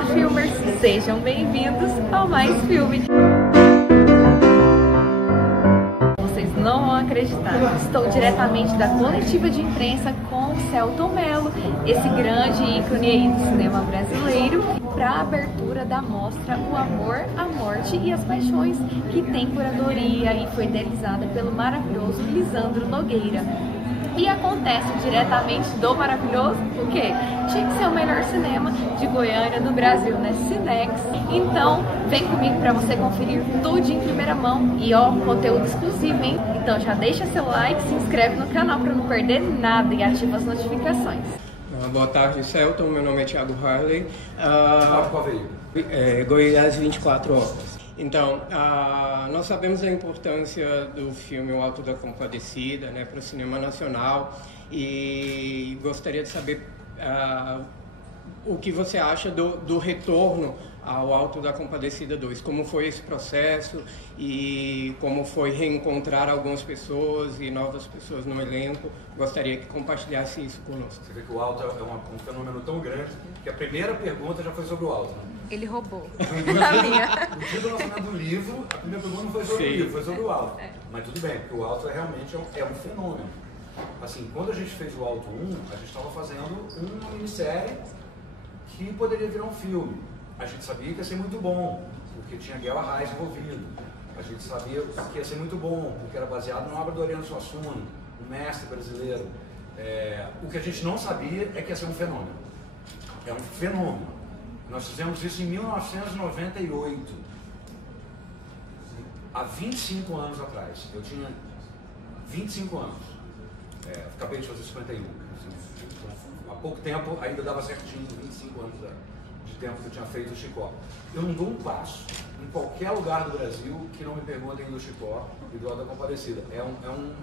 Olá, filmers! Sejam bem-vindos ao Mais Filme. Vocês não vão acreditar, estou diretamente da coletiva de imprensa com o Celton Mello, esse grande ícone aí do cinema brasileiro, para a abertura da mostra O Amor, a Morte e as Paixões, que tem curadoria e foi idealizada pelo maravilhoso Lisandro Nogueira. E acontece diretamente do maravilhoso, o quê? Tinha que ser o melhor cinema de Goiânia, do Brasil, né? Cinex. Então, vem comigo para você conferir tudo em primeira mão e ó, conteúdo exclusivo, hein? Então já deixa seu like, se inscreve no canal para não perder nada e ativa as notificações. Boa tarde, Celton. Meu nome é Thiago Harley. Qual veio? Goiás 24 horas. Então, nós sabemos da importância do filme O Alto da Compadecida, né, para o cinema nacional, e gostaria de saber o que você acha do retorno ao Alto da Compadecida 2, como foi esse processo e como foi reencontrar algumas pessoas e novas pessoas no elenco. Gostaria que compartilhasse isso conosco. Você vê que o Alto é um fenômeno tão grande que a primeira pergunta já foi sobre o Alto, né? Ele roubou. No dia do lançamento do livro, a primeira pergunta não foi sobre o livro, foi sobre o Alto. É. Mas tudo bem, porque o Alto realmente é um fenômeno. Assim, quando a gente fez o Alto 1, a gente estava fazendo uma minissérie que poderia virar um filme. A gente sabia que ia ser muito bom, porque tinha Guel Arraes envolvido. A gente sabia que ia ser muito bom, porque era baseado na obra do Ariano Suassuna, um mestre brasileiro. O que a gente não sabia é que ia ser um fenômeno. É um fenômeno. Nós fizemos isso em 1998, há 25 anos atrás. Eu tinha 25 anos, acabei de fazer 51. Há pouco tempo ainda dava certinho 25 anos de tempo que eu tinha feito o Chicó. Eu não dou um passo em qualquer lugar do Brasil que não me perguntem do Chicó e do Alto da Compadecida.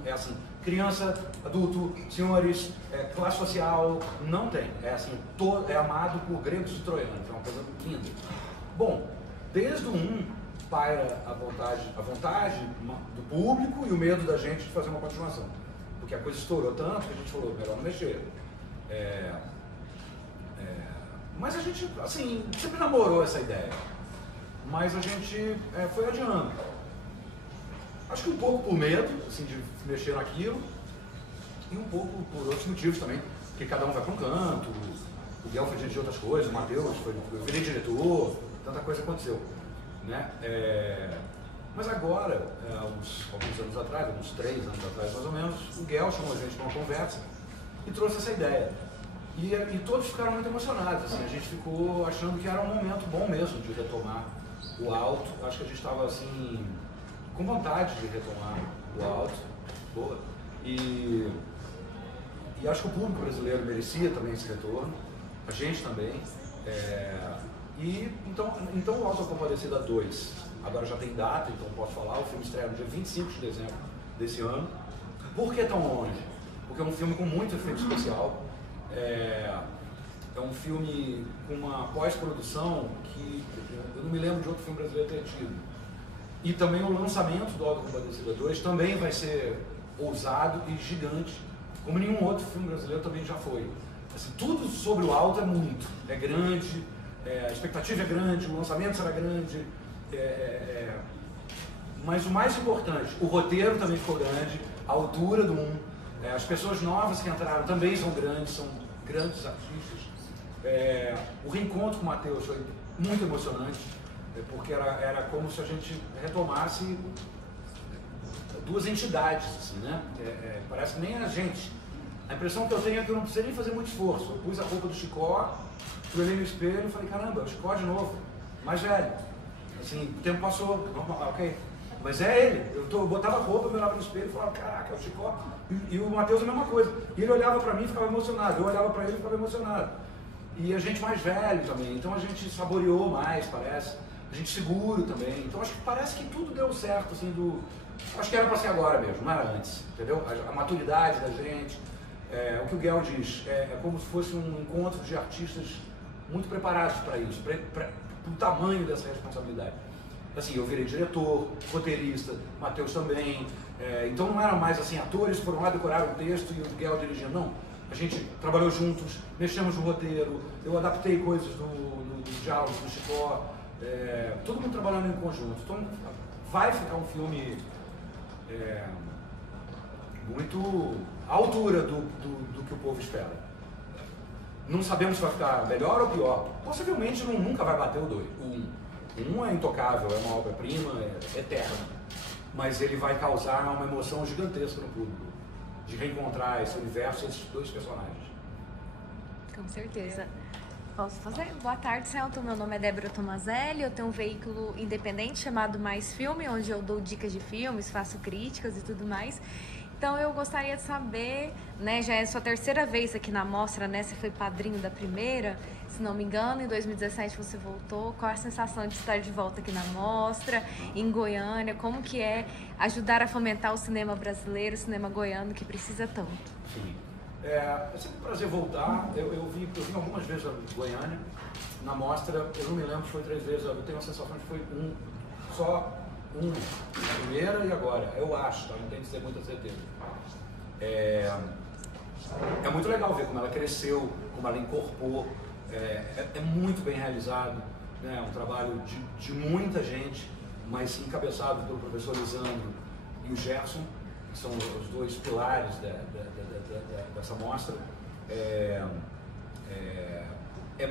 É assim, criança, adulto, senhores, classe social, não tem. É assim, é amado por gregos e troianos, é uma coisa linda. Bom, desde o 1 paira a vontade do público e o medo da gente de fazer uma continuação. Porque a coisa estourou tanto que a gente falou, melhor não mexer. Mas a gente, assim, sempre namorou essa ideia. Mas a gente foi adiando. Acho que um pouco por medo, assim, de mexer naquilo, e um pouco por outros motivos também, porque cada um vai para um canto, o Guel foi dirigir outras coisas, o Matheus eu virei diretor, tanta coisa aconteceu, né? Mas agora, alguns anos atrás, uns 3 anos atrás mais ou menos, o Guel chamou a gente para uma conversa e trouxe essa ideia. E todos ficaram muito emocionados, assim, a gente ficou achando que era um momento bom mesmo de retomar o Alto. Acho que a gente estava assim, com vontade de retomar o Alto. Boa. E acho que o público brasileiro merecia também esse retorno, a gente também. Então o Alto da Compadecida 2, agora já tem data, então posso falar, o filme estreia no dia 25 de dezembro desse ano. Por que tão longe? Porque é um filme com muito efeito especial. É um filme com uma pós-produção que eu não me lembro de outro filme brasileiro ter tido. E também o lançamento do Alto da Compadecida 2 também vai ser ousado e gigante, como nenhum outro filme brasileiro também já foi. Assim, tudo sobre o Alto é muito, é grande, a expectativa é grande, o lançamento será grande, mas o mais importante, o roteiro também ficou grande, a altura do 1, as pessoas novas que entraram também são grandes artistas. O reencontro com o Matheus foi muito emocionante, porque era como se a gente retomasse duas entidades, assim, né? Parece que nem a gente. A impressão que eu tenho é que eu não precisei nem fazer muito esforço. Eu pus a roupa do Chicó, olhei no espelho e falei, caramba, o Chicó de novo, mais velho. Assim, o tempo passou, normal, ok. Mas é ele, eu botava a roupa, eu olhava no espelho e falava, caraca, é o Chicó. E o Matheus a mesma coisa. E ele olhava pra mim e ficava emocionado, eu olhava pra ele e ficava emocionado. E a gente mais velho também, então a gente saboreou mais, parece. A gente seguro também. Então acho que parece que tudo deu certo, assim, acho que era pra ser agora mesmo, não era antes, entendeu? A maturidade da gente, o que o Guel diz, é como se fosse um encontro de artistas muito preparados para isso, para o tamanho dessa responsabilidade. Assim, eu virei diretor, roteirista, Matheus também, então não era mais assim, atores foram lá, decoraram o texto e o Guel dirigia, não. a gente trabalhou juntos, mexemos no roteiro, eu adaptei coisas do diálogo, do Chicó, todo mundo trabalhando em conjunto. Então vai ficar um filme muito à altura do que o povo espera. Não sabemos se vai ficar melhor ou pior. Possivelmente nunca vai bater o 2, o 1 é intocável, é uma obra-prima, é eterna. Mas ele vai causar uma emoção gigantesca no público, de reencontrar esse universo e esses dois personagens. Com certeza. Posso fazer? Boa tarde, Celton. Meu nome é Débora Tomazelli. Eu tenho um veículo independente chamado Mais Filme, onde eu dou dicas de filmes, faço críticas e tudo mais. Então eu gostaria de saber, né, já é a sua terceira vez aqui na mostra, né? Você foi padrinho da primeira, se não me engano, em 2017 você voltou. Qual é a sensação de estar de volta aqui na mostra, em Goiânia? Como que é ajudar a fomentar o cinema brasileiro, o cinema goiano, que precisa tanto? Sim. É sempre um prazer voltar. Eu vim algumas vezes a Goiânia, na mostra, eu não me lembro se foi 3 vezes, eu tenho a sensação de que foi só uma, a primeira e agora, eu acho, tá? Não tenho que ter muita certeza. É muito legal ver como ela cresceu, como ela incorporou, é muito bem realizado, né? É um trabalho de muita gente, mas encabeçado pelo professor Lisandro e o Gerson, que são os dois pilares dessa mostra. É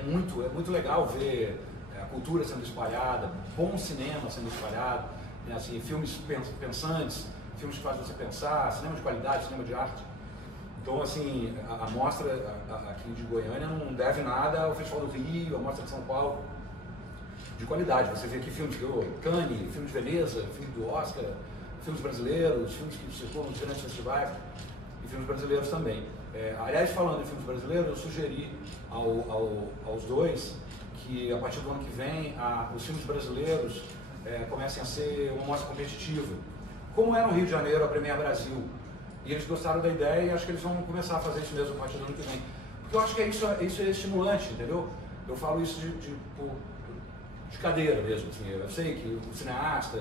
muito legal ver a cultura sendo espalhada, bom cinema sendo espalhado, né? Assim, filmes pensantes, filmes que fazem você pensar, cinema de qualidade, cinema de arte. Então, assim, a mostra aqui de Goiânia não deve nada ao Festival do Rio, a Mostra de São Paulo, de qualidade. Você vê aqui filmes de Cannes, filmes de Veneza, filmes do Oscar, filmes brasileiros, filmes que circulam nos grandes festivais e filmes brasileiros também. Aliás, falando em filmes brasileiros, eu sugeri aos dois que a partir do ano que vem os filmes brasileiros comecem a ser uma mostra competitiva, como é no Rio de Janeiro a Premiere Brasil. E eles gostaram da ideia e acho que eles vão começar a fazer isso mesmo a partir do ano que vem. Porque eu acho que isso é estimulante, entendeu? Eu falo isso de cadeira mesmo. Assim. Eu sei que o cineasta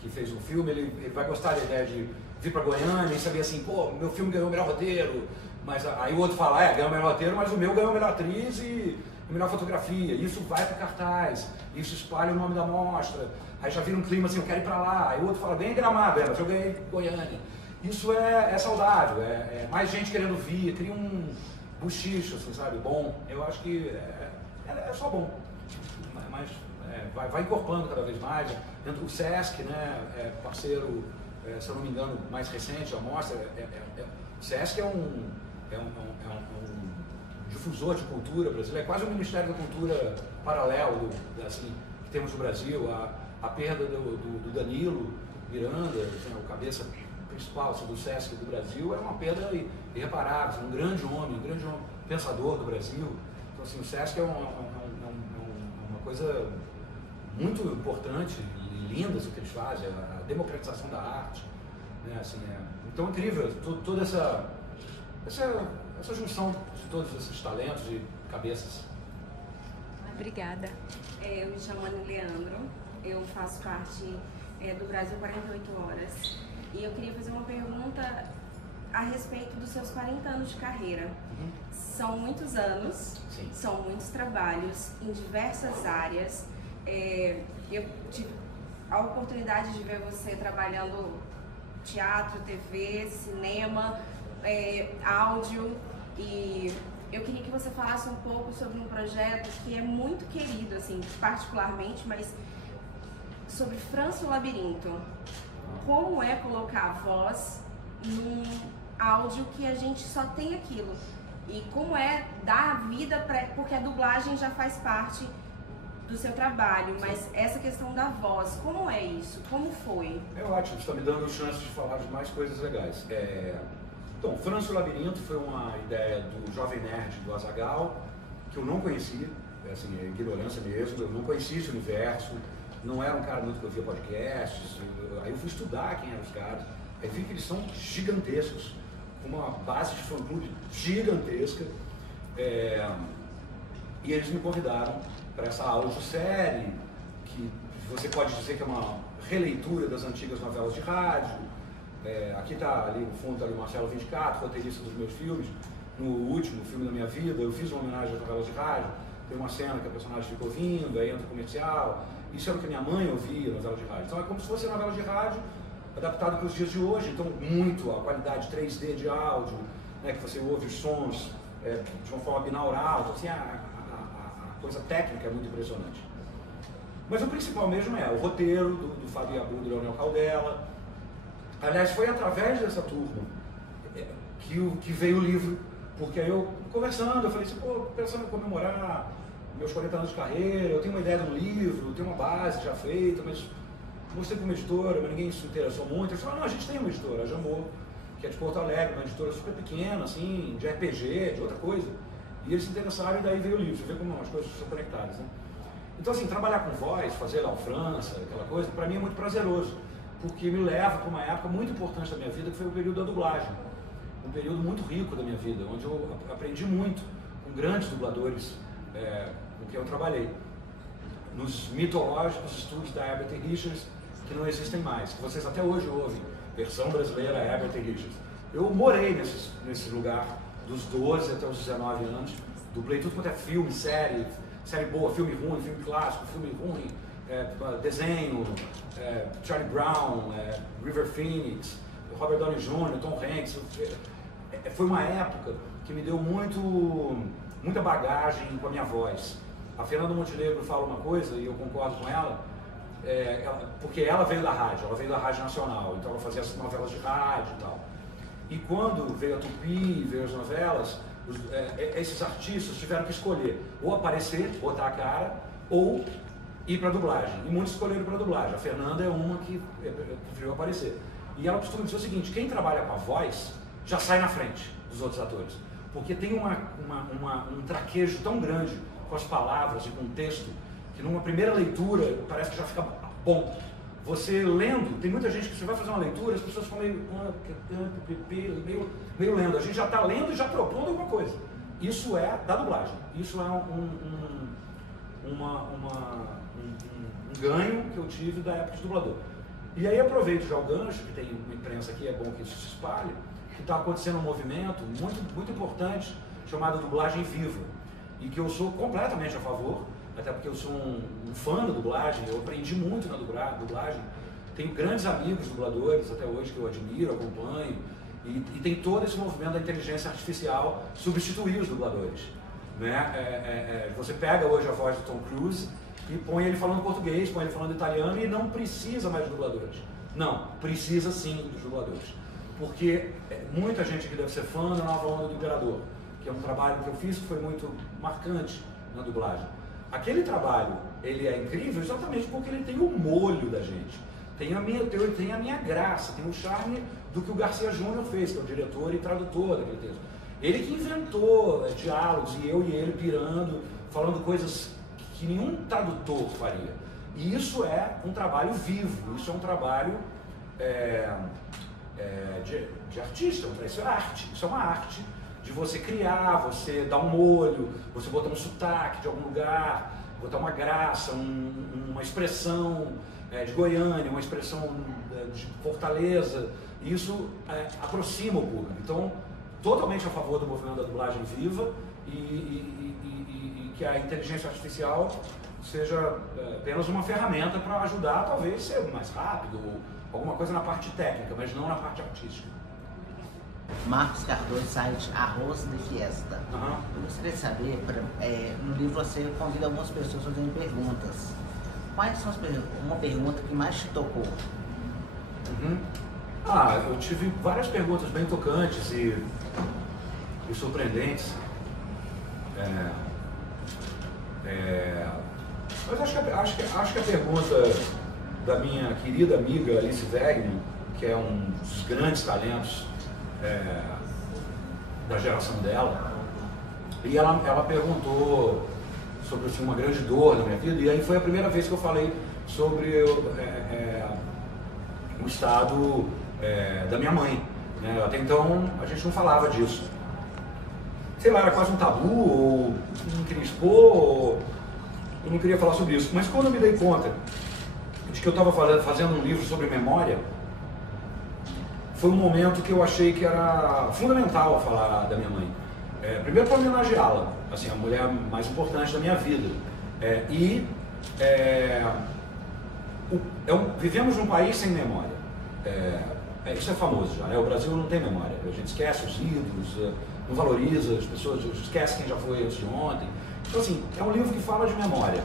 que fez um filme, ele vai gostar da ideia de vir para Goiânia e saber assim, pô, meu filme ganhou o melhor roteiro, mas aí o outro fala, ganhou o melhor roteiro, mas o meu ganhou a melhor atriz e a melhor fotografia. Isso vai para cartaz, isso espalha o nome da mostra, aí já vira um clima assim, eu quero ir para lá, aí o outro fala, bem Gramado, mas eu ganhei Goiânia. Isso é saudável, é mais gente querendo vir, cria um buchicho, assim, sabe, bom. Eu acho que é só bom, mas vai incorporando cada vez mais. Dentro do Sesc, né, parceiro, se eu não me engano, mais recente, a mostra, o Sesc é um difusor de cultura brasileira, é quase um Ministério da Cultura paralelo, assim, que temos no Brasil. A perda do Danilo Miranda, assim, o cabeça principal assim, do Sesc do Brasil, é uma perda irreparável, um grande homem pensador do Brasil. Então, assim, o Sesc é uma coisa muito importante e linda isso que eles fazem, a democratização da arte, né? Assim, então é incrível toda essa junção de todos esses talentos e cabeças. Obrigada. Eu me chamo Ana Leandro, eu faço parte do Brasil 48 Horas e eu queria fazer uma pergunta a respeito dos seus 40 anos de carreira. São muitos anos, sim, são muitos trabalhos em diversas áreas. Eu tive a oportunidade de ver você trabalhando teatro, TV, cinema, áudio, e eu queria que você falasse um pouco sobre um projeto que é muito querido, assim, particularmente, mas sobre França o Labirinto. Como é colocar a voz num áudio que a gente só tem aquilo? E como é dar vida porque a dublagem já faz parte do seu trabalho, mas essa questão da voz, como é isso? Como foi? É ótimo, você está me dando chance de falar de mais coisas legais. Então, França o Labirinto foi uma ideia do Jovem Nerd do Azaghal, que eu não conhecia, assim, é ignorância mesmo, eu não conhecia esse universo, não era um cara muito que eu via podcasts, aí eu fui estudar quem eram os caras, aí vi que eles são gigantescos, com uma base de fã-clube gigantesca, e eles me convidaram para essa audiosérie, que você pode dizer que é uma releitura das antigas novelas de rádio. Aqui está ali no fundo, tá ali o Marcelo Vindicato, roteirista dos meus filmes, no último filme da minha vida, eu fiz uma homenagem às novelas de rádio, tem uma cena que a personagem fica ouvindo, aí entra o comercial, isso era o que minha mãe ouvia, novela de rádio. Então é como se fosse novela de rádio adaptado para os dias de hoje, então muito a qualidade 3D de áudio, né, que você ouve os sons de uma forma binaural, então assim, a coisa técnica é muito impressionante. Mas o principal mesmo é o roteiro do Fábio Abu, do Leonel Caldela. Aliás, foi através dessa turma que veio o livro, porque aí eu conversando, eu falei assim, pô, pensando em comemorar meus 40 anos de carreira, eu tenho uma ideia de um livro, tenho uma base já feita, mas mostrei para uma editora, mas ninguém se interessou muito. Eles falaram, não, a gente tem uma editora, a Jamô, que é de Porto Alegre, uma editora super pequena, assim, de RPG, de outra coisa. E eles se interessaram e daí veio o livro. Você vê como as coisas são conectadas, né? Então, assim, trabalhar com voz, fazer lá o França, aquela coisa, para mim é muito prazeroso, porque me leva para uma época muito importante da minha vida, que foi o período da dublagem. Um período muito rico da minha vida, onde eu aprendi muito com grandes dubladores com quem eu trabalhei. Nos mitológicos estudos da Herbert Richards, que não existem mais, que vocês até hoje ouvem, versão brasileira Herbert Richards. Eu morei nesse lugar dos 12 até os 19 anos, dublei tudo quanto é filme, série boa, filme ruim, filme clássico, filme ruim, desenho, Charlie Brown, River Phoenix, Robert Downey Jr., Tom Hanks. Foi uma época que me deu muita bagagem com a minha voz. A Fernanda Montenegro fala uma coisa, e eu concordo com ela, porque ela veio da Rádio Nacional, então ela fazia as novelas de rádio e tal. E quando veio a Tupi, veio as novelas, esses artistas tiveram que escolher ou aparecer, botar a cara, ou ir para a dublagem. E muitos escolheram para a dublagem. A Fernanda é uma que preferiu aparecer. E ela costuma dizer o seguinte, quem trabalha com a voz já sai na frente dos outros atores. Porque tem um traquejo tão grande com as palavras e com o texto, que numa primeira leitura parece que já fica bom. Você lendo, tem muita gente que você vai fazer uma leitura, as pessoas ficam meio lendo. A gente já está lendo e já propondo alguma coisa. Isso é da dublagem. Isso é um ganho que eu tive da época de dublador. E aí aproveito já o gancho, que tem uma imprensa aqui, é bom que isso se espalhe, que está acontecendo um movimento muito importante chamado dublagem viva. E que eu sou completamente a favor, até porque eu sou um fã da dublagem, eu aprendi muito na dublagem, tenho grandes amigos dubladores até hoje que eu admiro, acompanho, e tem todo esse movimento da inteligência artificial substituir os dubladores. Né? Você pega hoje a voz do Tom Cruise e põe ele falando português, põe ele falando italiano e não precisa mais de dubladores. Não, precisa sim dos dubladores. Porque muita gente aqui deve ser fã da Nova Onda do Imperador, que é um trabalho que eu fiz que foi muito marcante na dublagem. Aquele trabalho, ele é incrível exatamente porque ele tem o molho da gente. Tem a minha graça, tem o charme do que o Garcia Júnior fez, que é o diretor e tradutor daquele texto. Ele que inventou diálogos, e eu e ele pirando, falando coisas que nenhum tradutor faria. E isso é um trabalho vivo, isso é um trabalho de artista, isso é arte, isso é uma arte de você criar, você dar um molho, você botar um sotaque de algum lugar, botar uma graça, uma expressão de Goiânia, uma expressão de Fortaleza, e isso aproxima o público. Então, totalmente a favor do movimento da dublagem viva e que a inteligência artificial seja apenas uma ferramenta para ajudar, talvez, a ser mais rápido, ou alguma coisa na parte técnica, mas não na parte artística. Marcos Cardoso, site Arroz de Fiesta. Eu gostaria de saber, no livro você convida algumas pessoas a fazerem perguntas. Quais são uma pergunta que mais te tocou? Eu tive várias perguntas bem tocantes e surpreendentes. Mas acho que a pergunta da minha querida amiga Alice Wegner, que é um dos grandes talentos da geração dela, e ela perguntou sobre assim, uma grande dor na minha vida, e aí foi a primeira vez que eu falei sobre o estado da minha mãe. Né? Até então a gente não falava disso. Sei lá, era quase um tabu, ou não queria expor, ou eu não queria falar sobre isso. Mas quando eu me dei conta de que eu estava fazendo um livro sobre memória, foi um momento que eu achei que era fundamental falar da minha mãe. Primeiro para homenageá-la, assim, a mulher mais importante da minha vida. Vivemos num país sem memória. Isso é famoso já, né? O Brasil não tem memória. A gente esquece os ídolos, não valoriza as pessoas, esquece quem já foi antes de ontem. Então, assim, é um livro que fala de memória,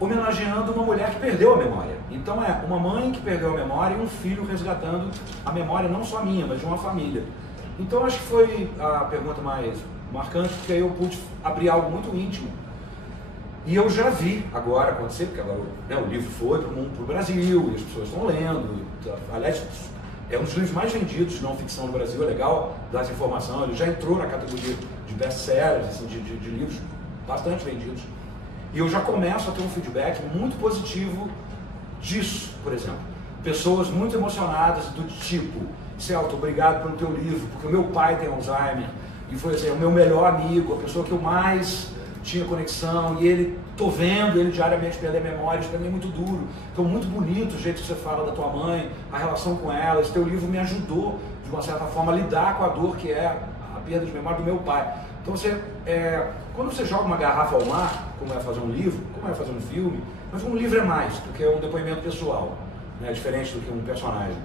homenageando uma mulher que perdeu a memória. Então é uma mãe que perdeu a memória e um filho resgatando a memória, não só minha, mas de uma família. Então acho que foi a pergunta mais marcante, porque aí eu pude abrir algo muito íntimo. E eu já vi agora acontecer, porque agora, né, o livro foi para o Brasil, e as pessoas estão lendo. Aliás, é um dos livros mais vendidos de não ficção no Brasil, é legal dar essa informação. Ele já entrou na categoria de best-sellers, assim, de livros bastante vendidos. E eu já começo a ter um feedback muito positivo disso, por exemplo. Pessoas muito emocionadas do tipo: Celto, obrigado pelo teu livro, porque o meu pai tem Alzheimer, e foi assim, o meu melhor amigo, a pessoa que eu mais tinha conexão, e ele, tô vendo ele diariamente perder a memória, isso para mim é muito duro. Então, muito bonito o jeito que você fala da tua mãe, a relação com ela. Esse teu livro me ajudou, de uma certa forma, a lidar com a dor que é a perda de memória do meu pai. Então, quando você joga uma garrafa ao mar, como é fazer um livro, como é fazer um filme, mas um livro é mais do que um depoimento pessoal, né? Diferente do que um personagem.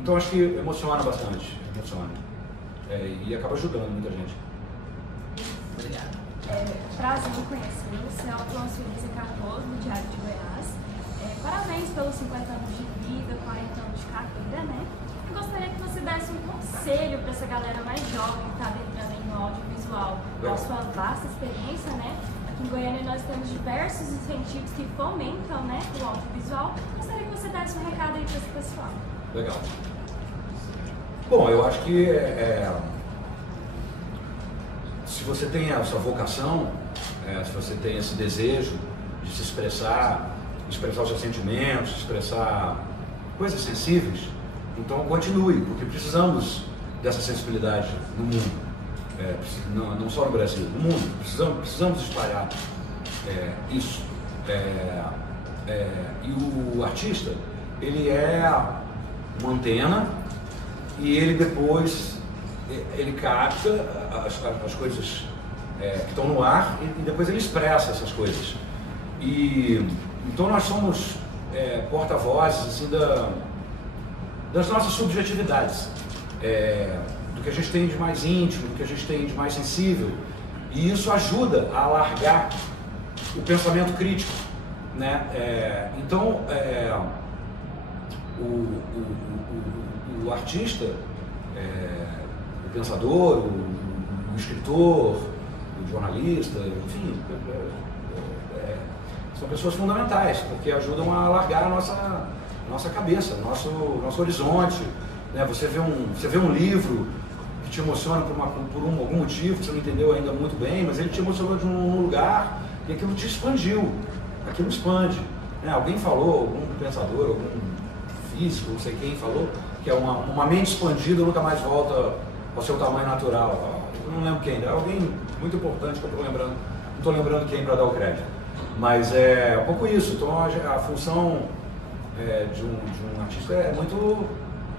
Então, acho que emociona bastante, e acaba ajudando muita gente. Obrigado. Prazer em conhecê-lo. Celto Answiliza Cardoso, do Diário de Goiás. Parabéns pelos 50 anos de vida, 40 anos de carreira, né? Eu gostaria que você desse um conselho para essa galera mais jovem que está adentrando no audiovisual, com a sua vasta experiência, né? Aqui em Goiânia nós temos diversos incentivos que fomentam, né, o audiovisual. Eu gostaria que você desse um recado aí para esse pessoal. Legal. Bom, eu acho que se você tem essa vocação, se você tem esse desejo de se expressar os seus sentimentos, expressar coisas sensíveis, então continue, porque precisamos dessa sensibilidade no mundo, não só no Brasil, no mundo. Precisamos espalhar isso. E o artista, ele é uma antena, e ele depois ele capta as coisas que estão no ar, e depois ele expressa essas coisas. Então nós somos porta-vozes assim, das nossas subjetividades, do que a gente tem de mais íntimo, do que a gente tem de mais sensível, e isso ajuda a alargar o pensamento crítico, né? Então o artista, o pensador, o escritor, o jornalista, enfim, são pessoas fundamentais, porque ajudam a alargar a nossa cabeça, nosso horizonte, né? Você vê um livro que te emociona por algum motivo que você não entendeu ainda muito bem, mas ele te emocionou de um lugar e aquilo te expandiu, aquilo expande, né? Alguém falou, algum pensador, algum físico, não sei quem falou, que é uma mente expandida nunca mais volta ao seu tamanho natural. Eu não lembro quem, é alguém muito importante que eu estou lembrando, não estou lembrando quem para dar o crédito. Mas é um pouco isso. Então a função de um artista é muito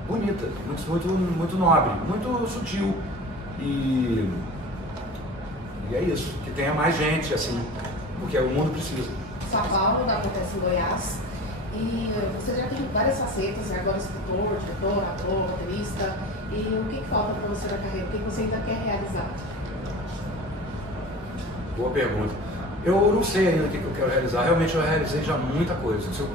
bonita, muito nobre, muito sutil. E é isso, que tenha mais gente assim, porque o mundo precisa. São Paulo, da Acontece em Goiás. E você já tem várias facetas, agora escritor, diretor, ator, roteirista. E o que falta para você na carreira? O que você ainda quer realizar? Boa pergunta. Eu não sei ainda o que eu quero realizar. Realmente eu realizei já muita coisa. Se eu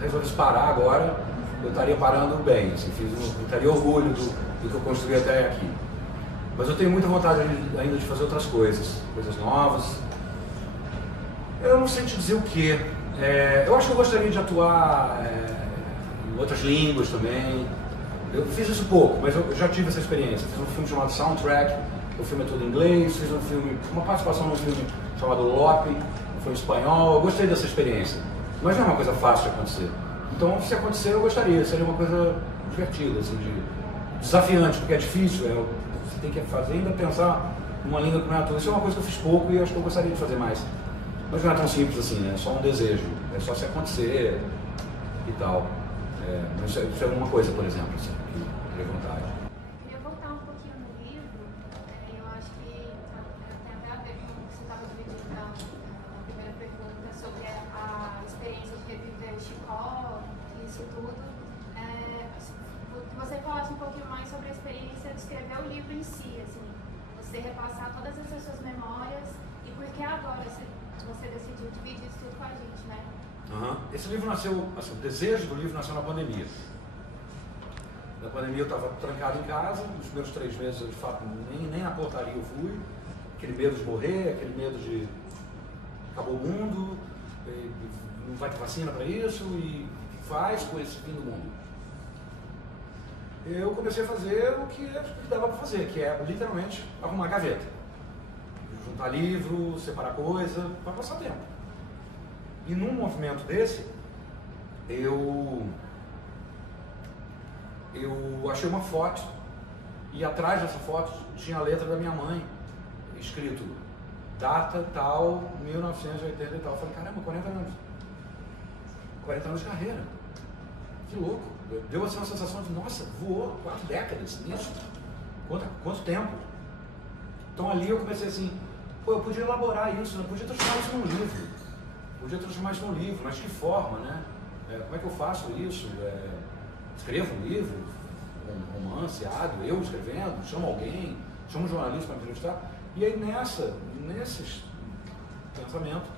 resolvesse parar agora, eu estaria parando bem. Assim, eu teria orgulho do que eu construí até aqui. Mas eu tenho muita vontade ainda de fazer outras coisas novas. Eu não sei te dizer o quê. Eu acho que eu gostaria de atuar em outras línguas também. Eu fiz isso pouco, mas eu já tive essa experiência. Fiz um filme chamado Soundtrack, o filme é todo em inglês. Fiz uma participação num filme chamado Lope, um filme espanhol. Eu gostei dessa experiência, mas não é uma coisa fácil de acontecer. Então, se acontecer, eu gostaria. Seria uma coisa divertida, assim, desafiante, porque é difícil. Você tem que fazer ainda pensar numa língua que não é a tua. Isso é uma coisa que eu fiz pouco e acho que eu gostaria de fazer mais. Mas não é tão simples assim, né? É só um desejo, é só se acontecer e tal. Isso é uma coisa, por exemplo, assim, que é vontade. Eu queria voltar um pouquinho no livro. Eu acho que tem até a ver com o que você estava dividindo na primeira pergunta sobre a experiência de viver Chicó, isso tudo. Que você falasse um pouquinho mais sobre a experiência de escrever o livro em si, assim, você repassar todas essas suas memórias e por que agora você decidiu dividir isso tudo com a gente, né? Esse livro nasceu, assim, o desejo do livro nasceu na pandemia. Na pandemia eu estava trancado em casa, nos primeiros 3 meses eu de fato nem na portaria eu fui, aquele medo de morrer, aquele medo de acabou o mundo, não vai ter vacina para isso, e o que faz com esse fim do mundo? Eu comecei a fazer o que dava para fazer, que é literalmente arrumar gaveta, juntar livro, separar coisa, para passar tempo. E num movimento desse, eu achei uma foto, e atrás dessa foto tinha a letra da minha mãe, escrito data tal, 1980 e tal. Eu falei, caramba, 40 anos. 40 anos de carreira. Que louco. Deu assim uma sensação de, nossa, voou 4 décadas nisso. Quanto tempo? Então ali eu comecei assim, pô, eu podia elaborar isso, eu podia transformar isso num livro. Mas de que forma, né? Como é que eu faço isso? Escrevo um livro, um romance, eu escrevendo, chamo alguém, chamo um jornalista para me entrevistar. E aí nesses pensamentos,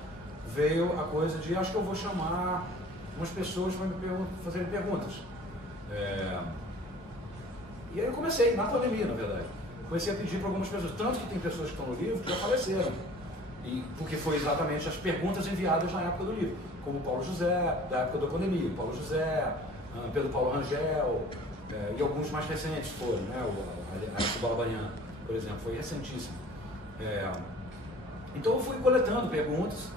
veio a coisa de, acho que eu vou chamar umas pessoas para me fazerem perguntas. E aí eu comecei, na pandemia, na verdade. Comecei a pedir para algumas pessoas, tanto que tem pessoas que estão no livro que já faleceram. Porque foi exatamente as perguntas enviadas na época do livro, como o Paulo José, da época da pandemia, o Paulo José, Pedro Paulo Rangel, e alguns mais recentes foram, né? A Alice Balabanian, por exemplo, foi recentíssimo. Então eu fui coletando perguntas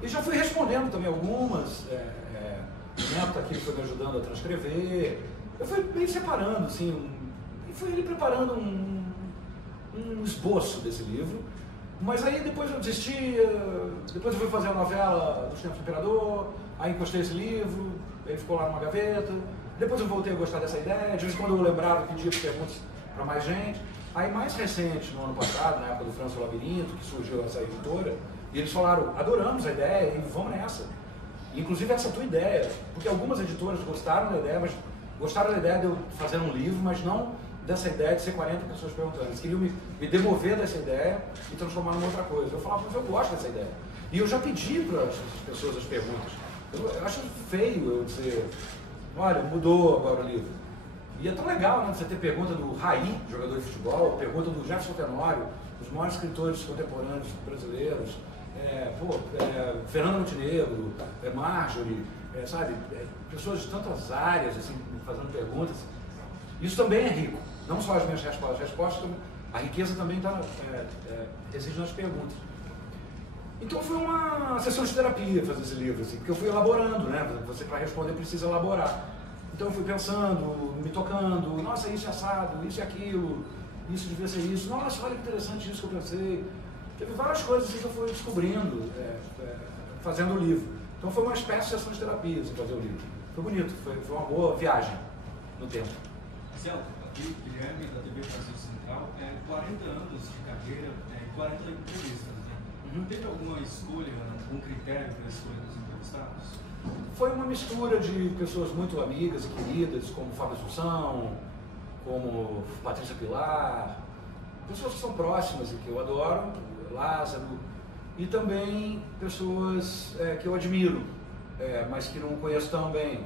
e já fui respondendo também algumas. O Neto aqui foi me ajudando a transcrever. Eu fui meio separando, assim, e fui ali preparando um esboço desse livro. Mas aí depois eu desisti, depois eu fui fazer a novela dos Tempos do Imperador, aí encostei esse livro, ele ficou lá numa gaveta, depois eu voltei a gostar dessa ideia, de vez em quando eu lembrava, pedia perguntas para mais gente. Aí mais recente, no ano passado, na época do França o Labirinto, que surgiu essa editora, e eles falaram, adoramos a ideia e vamos nessa. E, inclusive essa tua ideia, porque algumas editoras gostaram da ideia, mas gostaram da ideia de eu fazer um livro, mas não dessa ideia de ser 40 pessoas perguntando. Eles queriam me demover dessa ideia e transformar numa outra coisa. Eu falava, mas eu gosto dessa ideia. E eu já pedi para as pessoas as perguntas. Eu acho feio eu dizer, olha, mudou agora o livro. E é tão legal, né, você ter pergunta do Raí, jogador de futebol, pergunta do Jefferson Tenório, os maiores escritores contemporâneos brasileiros, Fernando Montenegro, Marjorie, sabe, pessoas de tantas áreas, assim, fazendo perguntas. Isso também é rico, não só as minhas respostas, a riqueza também reside nas perguntas. Então foi uma sessão de terapia fazer esse livro, assim, porque eu fui elaborando, né? Você para responder precisa elaborar. Então eu fui pensando, me tocando, nossa, isso é assado, isso é aquilo, isso devia ser isso, nossa, olha que interessante isso que eu pensei. Teve várias coisas assim, que eu fui descobrindo, fazendo o livro. Então foi uma espécie de sessão de terapia, assim, fazer o livro. Foi bonito, foi uma boa viagem no tempo. Celto, aqui, Guilherme, da TV Brasil Central, 40 anos de carreira, 40 entrevistas, né? Teve alguma escolha, algum critério para a escolha dos entrevistados? Foi uma mistura de pessoas muito amigas e queridas, como Fábio Assunção, como Patrícia Pilar, pessoas que são próximas e que eu adoro, Lázaro, e também pessoas que eu admiro, mas que não conheço tão bem.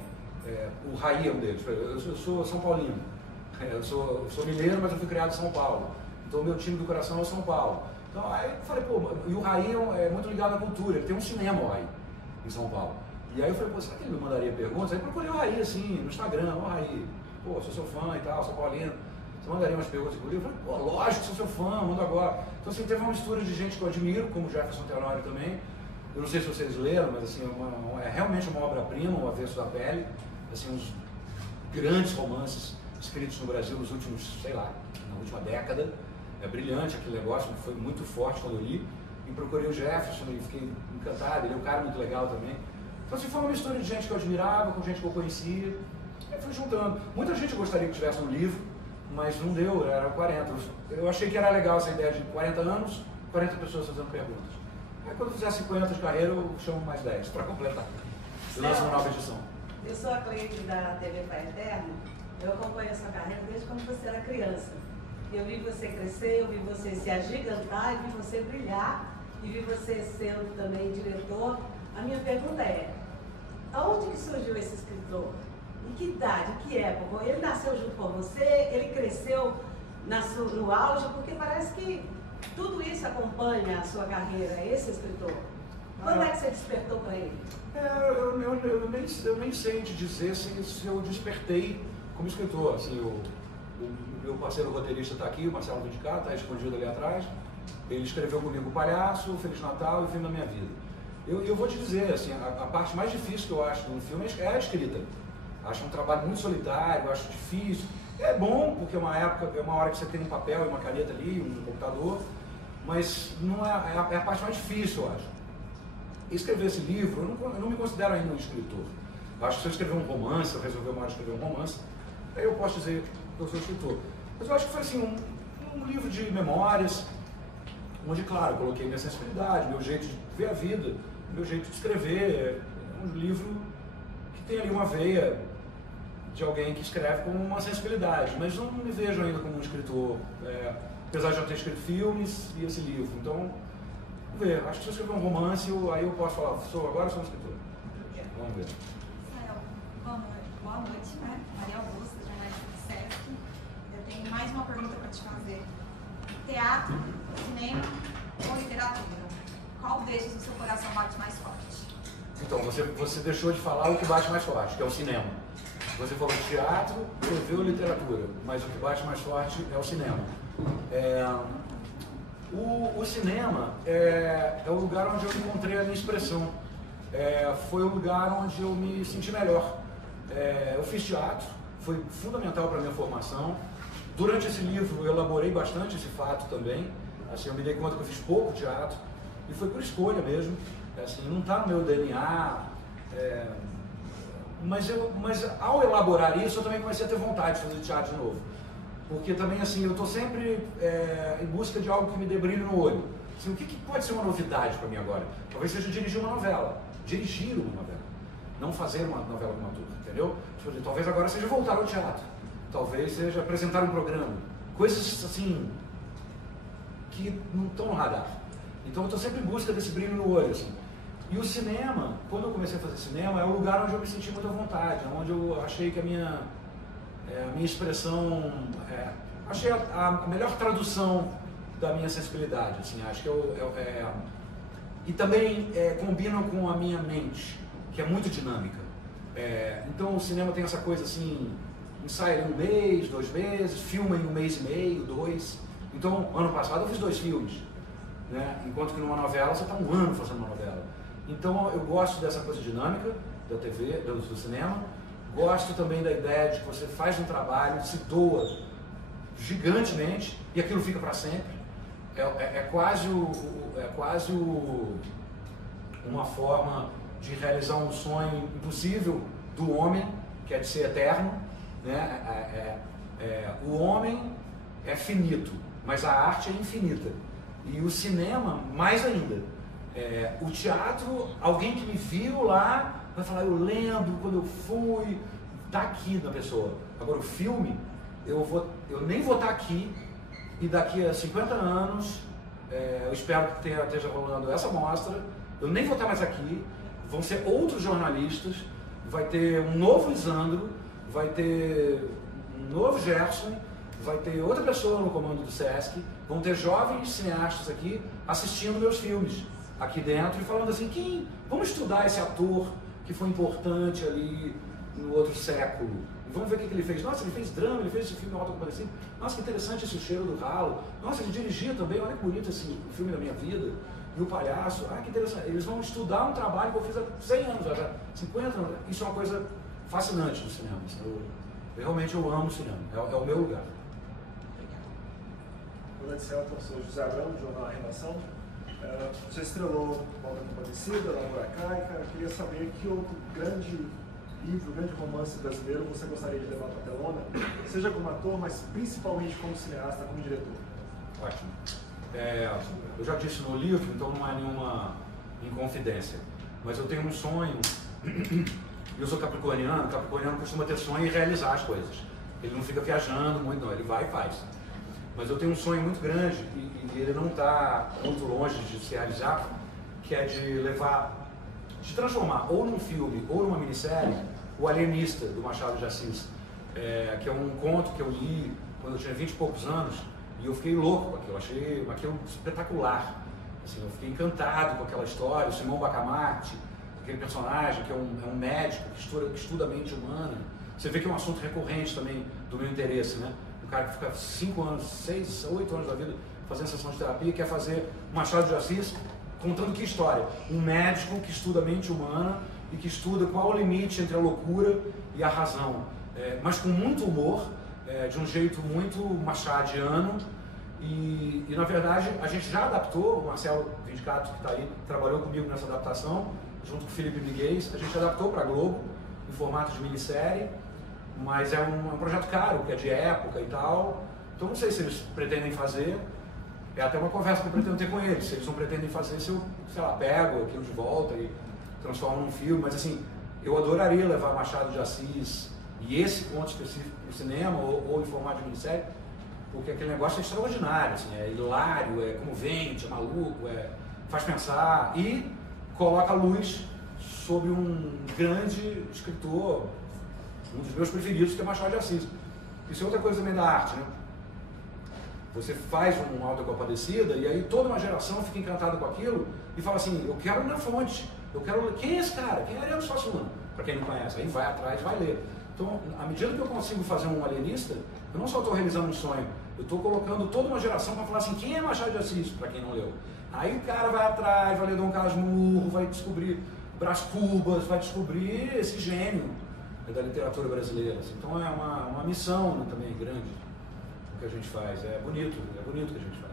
O Raí é um deles. Eu sou São Paulino. Eu sou mineiro, mas eu fui criado em São Paulo. Então o meu time do coração é São Paulo. Então aí eu falei, pô, e o Raí é muito ligado à cultura, ele tem um cinema, o Raí, em São Paulo. E aí eu falei, pô, será que ele me mandaria perguntas? Aí procurei o Raí, assim, no Instagram, o Raí, pô, sou seu fã e tal, São Paulino. Você mandaria umas perguntas comigo? Eu falei, pô, lógico, sou seu fã, manda agora. Então assim, teve uma mistura de gente que eu admiro, como o Jefferson Tenório também. Eu não sei se vocês leram, mas assim, é realmente uma obra-prima, O Avesso da Pele, assim, uns grandes romances escritos no Brasil nos últimos, sei lá, na última década. É brilhante aquele negócio, foi muito forte quando eu li. E procurei o Jefferson e fiquei encantado, ele é um cara muito legal também. Então assim, foi uma mistura de gente que eu admirava, com gente que eu conhecia. Aí fui juntando. Muita gente gostaria que tivesse um livro, mas não deu, era 40. Eu achei que era legal essa ideia de 40 anos, 40 pessoas fazendo perguntas. Aí quando fizer 50 de carreira, eu chamo mais 10 para completar. Eu lanço uma nova edição. Eu sou a Cleide da TV Pai Eterno. Eu acompanho a sua carreira desde quando você era criança. Eu vi você crescer, eu vi você se agigantar, eu vi você brilhar e vi você sendo também diretor. A minha pergunta é, aonde que surgiu esse escritor? Em que idade, em que época? Ele nasceu junto com você, ele cresceu no auge, porque parece que tudo isso acompanha a sua carreira, esse escritor. Quando é que você despertou para ele? Eu nem sei te dizer se eu despertei como escritor. Assim, o meu parceiro roteirista está aqui, o Marcelo Vidicato, está escondido ali atrás. Ele escreveu comigo O Palhaço, Feliz Natal e O Fim da Minha Vida. Eu vou te dizer, assim, a parte mais difícil que eu acho do filme é a escrita. Acho um trabalho muito solitário, acho difícil. É bom, porque é uma hora que você tem um papel e uma caneta ali, um computador, mas não é a parte mais difícil, eu acho. Escrever esse livro, eu não me considero ainda um escritor. Eu acho que se eu escrever um romance, eu resolver uma hora escrever um romance, aí eu posso dizer que eu sou escritor. Mas eu acho que foi assim, um livro de memórias, onde, claro, eu coloquei minha sensibilidade, meu jeito de ver a vida, meu jeito de escrever. É um livro que tem ali uma veia de alguém que escreve com uma sensibilidade, mas não me vejo ainda como um escritor, apesar de eu ter escrito filmes e esse livro. Então, vamos ver, acho que se eu escrever um romance, aí eu posso falar, agora sou um escritor. Vamos ver. Boa noite, né? Maria Augusta, jornalista do Sesc. Eu tenho mais uma pergunta para te fazer. Teatro, cinema ou literatura? Qual desses no seu coração bate mais forte? Então, você deixou de falar o que bate mais forte, que é o cinema. Você falou teatro, TV ou literatura, mas o que bate mais forte é o cinema. O cinema é o lugar onde eu encontrei a minha expressão. Foi o lugar onde eu me senti melhor. Eu fiz teatro, foi fundamental para a minha formação. Durante esse livro eu elaborei bastante esse fato também. Assim, eu me dei conta que eu fiz pouco teatro e foi por escolha mesmo. Assim, não está no meu DNA. Mas ao elaborar isso, eu também comecei a ter vontade de fazer teatro de novo. Porque também, assim, eu estou sempre em busca de algo que me dê brilho no olho. Assim, o que pode ser uma novidade para mim agora? Talvez seja dirigir uma novela. Dirigir uma novela. Não fazer uma novela com uma turma, entendeu? Tipo, talvez agora seja voltar ao teatro. Talvez seja apresentar um programa. Coisas, assim, que não estão no radar. Então eu estou sempre em busca desse brilho no olho, assim. E o cinema, quando eu comecei a fazer cinema, é o lugar onde eu me senti muito à vontade, onde eu achei que a minha expressão, achei a melhor tradução da minha sensibilidade, assim, acho que e também combina com a minha mente, que é muito dinâmica. Então o cinema tem essa coisa assim, ensaia em um mês, 2 meses, filma em 1 mês e meio, 2. Então, ano passado eu fiz 2 filmes, né? Enquanto que numa novela você está 1 ano fazendo uma novela. Então eu gosto dessa coisa dinâmica da TV, do cinema. Gosto também da ideia de que você faz um trabalho, se doa gigantemente e aquilo fica para sempre. É quase uma forma de realizar um sonho impossível do homem, que é de ser eterno, né? O homem é finito, mas a arte é infinita. E o cinema, mais ainda. O teatro, alguém que me viu lá, vai falar, eu lembro quando eu fui, tá aqui na pessoa. Agora o filme, eu nem vou estar aqui, e daqui a 50 anos, eu espero que esteja rolando essa mostra, eu nem vou estar mais aqui, vão ser outros jornalistas, vai ter um novo Lisandro, vai ter um novo Gerson, vai ter outra pessoa no comando do Sesc, vão ter jovens cineastas aqui assistindo meus filmes aqui dentro e falando assim, vamos estudar esse ator que foi importante ali no outro século. E vamos ver o que ele fez. Nossa, ele fez drama, ele fez esse filme Auto Compadecido. Nossa, que interessante esse Cheiro do Ralo. Nossa, ele dirigia também, olha que bonito esse filme da minha vida. E O Palhaço, que interessante. Eles vão estudar um trabalho que eu fiz há 100 anos, já 50 anos. Isso é uma coisa fascinante do cinema. Realmente eu amo o cinema, é o meu lugar. Olá, eu sou José Abrão, do jornal A Relação. Você estrelou Auto Compadecida, Laura Caica. Eu queria saber que outro grande livro, o grande romance brasileiro você gostaria de levar para a telona, seja como ator, mas principalmente como cineasta, como diretor? Ótimo. Eu já disse no livro, então não há nenhuma inconfidência, mas eu tenho um sonho, eu sou capricorniano costuma ter sonho e realizar as coisas. Ele não fica viajando muito, não, ele vai e faz. Mas eu tenho um sonho muito grande e ele não está muito longe de se realizar, que é de transformar ou num filme ou numa minissérie O Alienista, do Machado de Assis, que é um conto que eu li quando eu tinha 20 e poucos anos, e eu fiquei louco com aquilo, achei aquilo espetacular. Assim, eu fiquei encantado com aquela história, o Simão Bacamarte, aquele personagem que é um médico que estuda a mente humana. Você vê que é um assunto recorrente também do meu interesse, né? Um cara que fica 5 anos, 6, 8 anos da vida fazendo sessão de terapia, quer fazer o Machado de Assis contando que história? Um médico que estuda a mente humana e que estuda qual é o limite entre a loucura e a razão, mas com muito humor, de um jeito muito machadiano. E na verdade a gente já adaptou, o Marcelo Vindicato, que está aí, trabalhou comigo nessa adaptação, junto com o Felipe Miguel, a gente adaptou para a Globo em formato de minissérie, mas é um projeto caro, que é de época e tal, então não sei se eles pretendem fazer. É até uma conversa que eu pretendo ter com eles. Se eles não pretendem fazer, se eu, sei lá, pego aquilo de volta e transformo num filme. Mas assim, eu adoraria levar Machado de Assis e esse conto específico para o cinema ou em formato de minissérie, porque aquele negócio é extraordinário, assim, é hilário, é comovente, é maluco, faz pensar e coloca a luz sobre um grande escritor, um dos meus preferidos, que é Machado de Assis. Isso é outra coisa também da arte, né? Você faz um Auto da Compadecida e aí toda uma geração fica encantada com aquilo e fala assim, eu quero ir na fonte, eu quero ler. Quem é esse cara? Quem é Ariano Suassuna? Para quem não conhece, aí vai atrás, vai ler. Então, à medida que eu consigo fazer um alienista, eu não só estou realizando um sonho, eu estou colocando toda uma geração para falar assim, quem é Machado de Assis, para quem não leu? Aí o cara vai atrás, vai ler Dom Casmurro, vai descobrir Brás Cubas, vai descobrir esse gênio da literatura brasileira. Então é uma missão, né, também grande que a gente faz. É bonito o que a gente faz.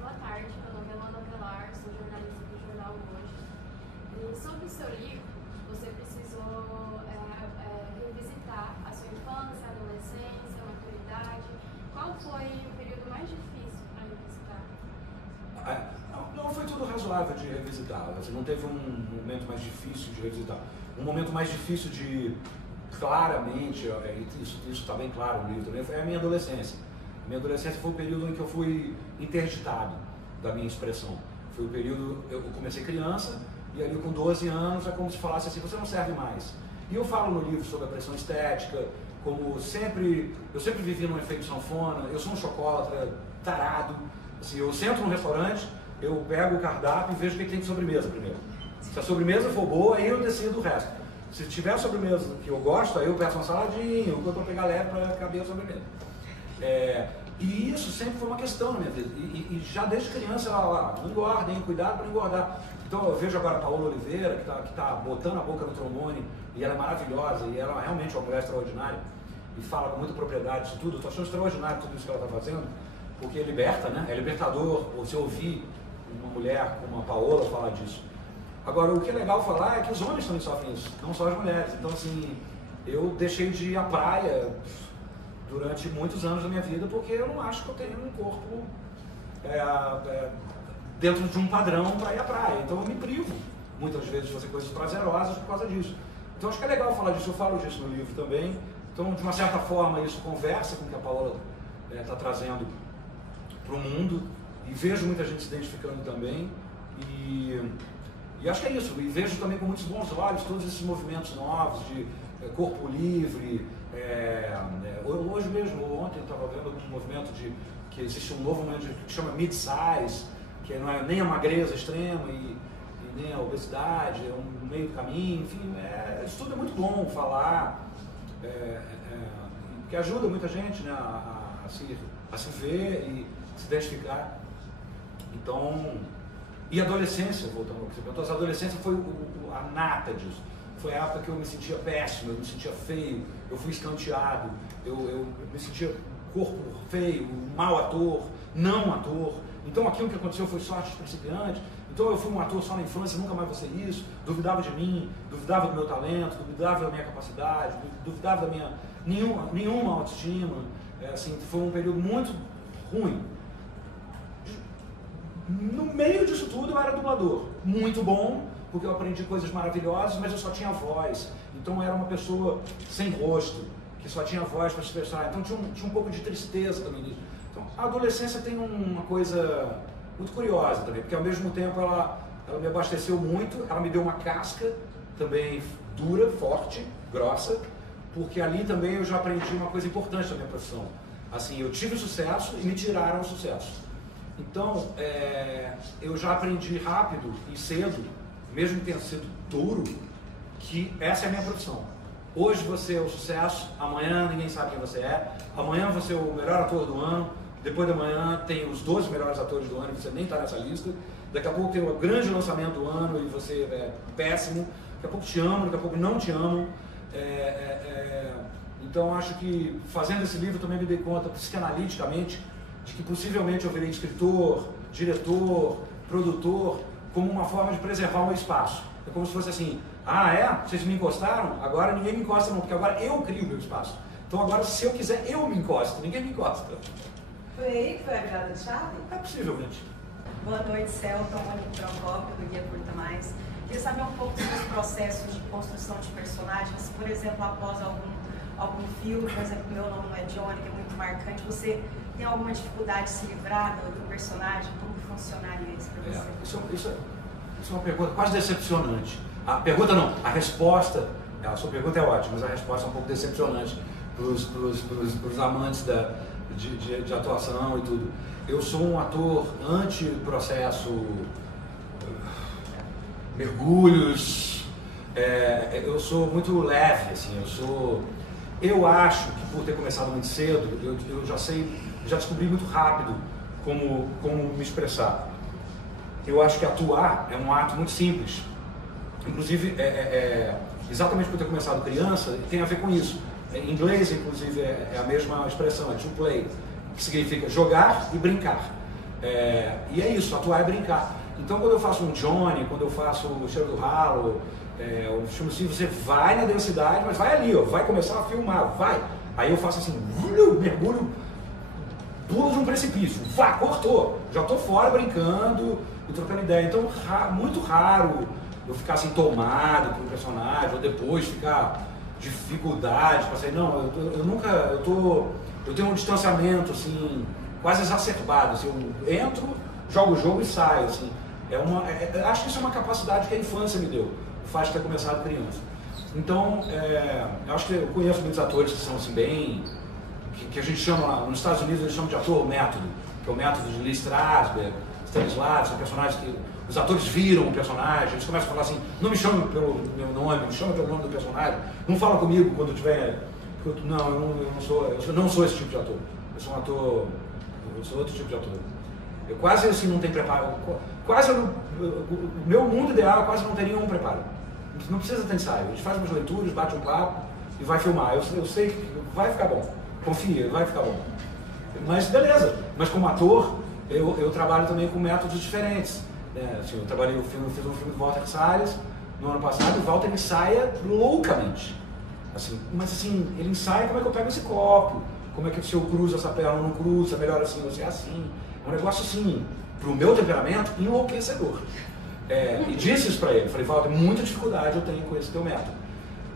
Boa tarde, meu nome é Luana Velar, sou jornalista do jornal Hoje. E sobre o seu livro, você precisou revisitar a sua infância, a adolescência, a maturidade. Qual foi o período mais difícil para revisitar? Não, foi tudo razoável de revisitar. Assim, não teve um momento mais difícil de revisitar. Um momento mais difícil de... Claramente, isso está bem claro no livro também, foi a minha adolescência. A minha adolescência foi o período em que eu fui interditado da minha expressão. Foi o período, eu comecei criança, e ali com 12 anos é como se falasse assim, você não serve mais. E eu falo no livro sobre a pressão estética, como eu sempre vivi num efeito sanfona, eu sou um chocólatra tarado. Assim, eu sento num restaurante, eu pego o cardápio e vejo o que tem de sobremesa primeiro. Se a sobremesa for boa, aí eu decido o resto. Se tiver sobremesa que eu gosto, aí eu peço uma saladinha, eu vou pegar leve para caber a sobremesa. E isso sempre foi uma questão na minha vida. E já desde criança, não engordem, cuidado para não engordar. Então eu vejo agora a Paola Oliveira, que tá botando a boca no trombone, e ela é maravilhosa, e ela é realmente uma mulher extraordinária, e fala com muita propriedade disso tudo. Eu estou achando extraordinário tudo isso que ela está fazendo, porque liberta, né? É libertador você ouvir uma mulher como a Paola falar disso. Agora, o que é legal falar é que os homens também sofrem isso, não só as mulheres. Então, assim, eu deixei de ir à praia durante muitos anos da minha vida porque eu não acho que eu tenho um corpo dentro de um padrão para ir à praia. Então, eu me privo, muitas vezes, de fazer coisas prazerosas por causa disso. Então, acho que é legal falar disso, eu falo disso no livro também. Então, de uma certa forma, isso conversa com o que a Paola está trazendo para o mundo. E vejo muita gente se identificando também. E acho que é isso, e vejo também com muitos bons olhos todos esses movimentos novos de corpo livre. Hoje mesmo, ontem eu estava vendo um movimento que existe um novo movimento que chama mid-size, que não é nem a magreza extrema e nem a obesidade, é um meio do caminho, enfim, isso tudo é muito bom falar, que ajuda muita gente, né, a se ver e se identificar. Então... E a adolescência, voltando ao que você perguntou, a adolescência foi a nata disso. Foi a época que eu me sentia péssimo, eu me sentia feio, eu fui escanteado, eu me sentia corpo feio, mau ator, não ator. Então aquilo que aconteceu foi sorte de principiante. Então eu fui um ator só na infância, nunca mais vou ser isso. Duvidava de mim, duvidava do meu talento, duvidava da minha capacidade, duvidava da minha nenhuma autoestima. Assim, foi um período muito ruim. No meio disso tudo eu era dublador, muito bom, porque eu aprendi coisas maravilhosas, mas eu só tinha voz. Então eu era uma pessoa sem rosto, que só tinha voz para se expressar. Então tinha um pouco de tristeza também. Então a adolescência tem uma coisa muito curiosa também, porque ao mesmo tempo ela me abasteceu muito, ela me deu uma casca também dura, forte, grossa, porque ali também eu já aprendi uma coisa importante da minha profissão. Assim, eu tive sucesso e me tiraram o sucesso. Então, eu já aprendi rápido e cedo, mesmo tendo sido duro, que essa é a minha profissão. Hoje você é o sucesso, amanhã ninguém sabe quem você é, amanhã você é o melhor ator do ano, depois de amanhã tem os 12 melhores atores do ano e você nem está nessa lista, daqui a pouco tem o grande lançamento do ano e você é péssimo, daqui a pouco te amam, daqui a pouco não te amam. Então acho que fazendo esse livro também me dei conta psicanaliticamente de que possivelmente eu virei escritor, diretor, produtor, como uma forma de preservar o meu espaço. É como se fosse assim, vocês me encostaram? Agora ninguém me encosta não, porque agora eu crio o meu espaço. Então agora se eu quiser eu me encosto, ninguém me encosta. Foi aí que foi a virada de chave? Possivelmente. Boa noite, Celton, Mônica Procópio, do Guia Curta Mais. Queria saber um pouco dos seus processos de construção de personagens, por exemplo, após algum filme, por exemplo, Meu Nome Não É Johnny, que é muito marcante, você tem alguma dificuldade de se livrar do personagem? Como funcionaria isso para você? Isso é uma pergunta quase decepcionante. A pergunta não, a resposta, a sua pergunta é ótima, mas a resposta é um pouco decepcionante para os amantes de atuação e tudo. Eu sou um ator anti-processo, mergulhos, eu sou muito leve, assim, eu acho que por ter começado muito cedo, eu já descobri muito rápido como me expressar. Eu acho que atuar é um ato muito simples. Inclusive, exatamente por ter começado criança, tem a ver com isso. Em inglês, inclusive, é a mesma expressão, é to play, que significa jogar e brincar. E é isso, atuar é brincar. Então, quando eu faço um Johnny, quando eu faço o Cheiro do Ralo, o filme assim, você vai na densidade, mas vai ali, ó, vai começar a filmar, vai. Aí eu faço assim, mergulho, pulo de um precipício, cortou, já estou fora brincando e trocando ideia. Então, muito raro eu ficar assim tomado por um personagem, ou depois ficar dificuldade para sair. Não, eu tenho um distanciamento assim, quase exacerbado. Assim, eu entro, jogo o jogo e saio. Assim. Acho que isso é uma capacidade que a infância me deu, o fato de ter começado criança. Então, eu acho que eu conheço muitos atores que são assim bem, que a gente chama, nos Estados Unidos eles chamam de ator método, que é o método de Lee Strasberg, Stanislavski, são personagens que os atores viram o personagem, eles começam a falar assim, não me chame pelo meu nome, me chame pelo nome do personagem, não fala comigo quando eu tiver... eu não sou esse tipo de ator, eu sou um ator, eu sou outro tipo de ator. Eu quase assim não tenho preparo, o meu mundo ideal quase não teria um preparo. Não precisa ter ensaio, a gente faz umas leituras, bate um papo e vai filmar. Eu sei que vai ficar bom, confia, vai ficar bom. Mas beleza, mas como ator, eu trabalho também com métodos diferentes. Assim, eu fiz um filme do Walter Salles no ano passado, e o Walter ensaia loucamente. Assim, mas assim, ele ensaia como é que eu pego esse copo, como é que se eu cruzo essa perna ou não cruzo, é melhor assim, ou é assim. É um negócio assim, pro meu temperamento, enlouquecedor. E disse isso pra ele, falei, Walter, muita dificuldade eu tenho com esse teu método.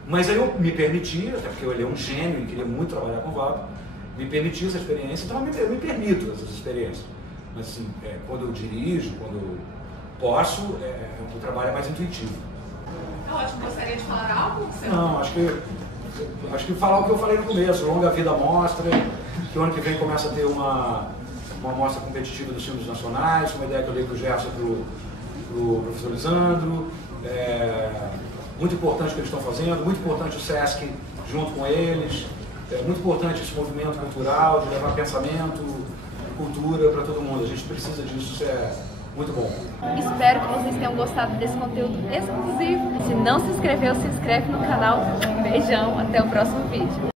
Mas aí eu me permiti, até porque ele é um gênio e queria muito trabalhar com o Walter, me permiti essa experiência, então eu me permito essas experiências. Mas assim, quando eu dirijo, quando eu posso, o trabalho é mais intuitivo. Ótimo, gostaria de falar algo? Não, acho que falar o que eu falei no começo, Longa Vida Mostra, que o ano que vem começa a ter uma mostra competitiva dos filmes nacionais, uma ideia que eu dei para o Gerson e para o professor Lisandro. Muito importante o que eles estão fazendo, muito importante o SESC junto com eles, muito importante esse movimento cultural de levar pensamento, cultura para todo mundo. A gente precisa disso, isso é muito bom. Espero que vocês tenham gostado desse conteúdo exclusivo. Se não se inscreveu, se inscreve no canal. Um beijão, até o próximo vídeo.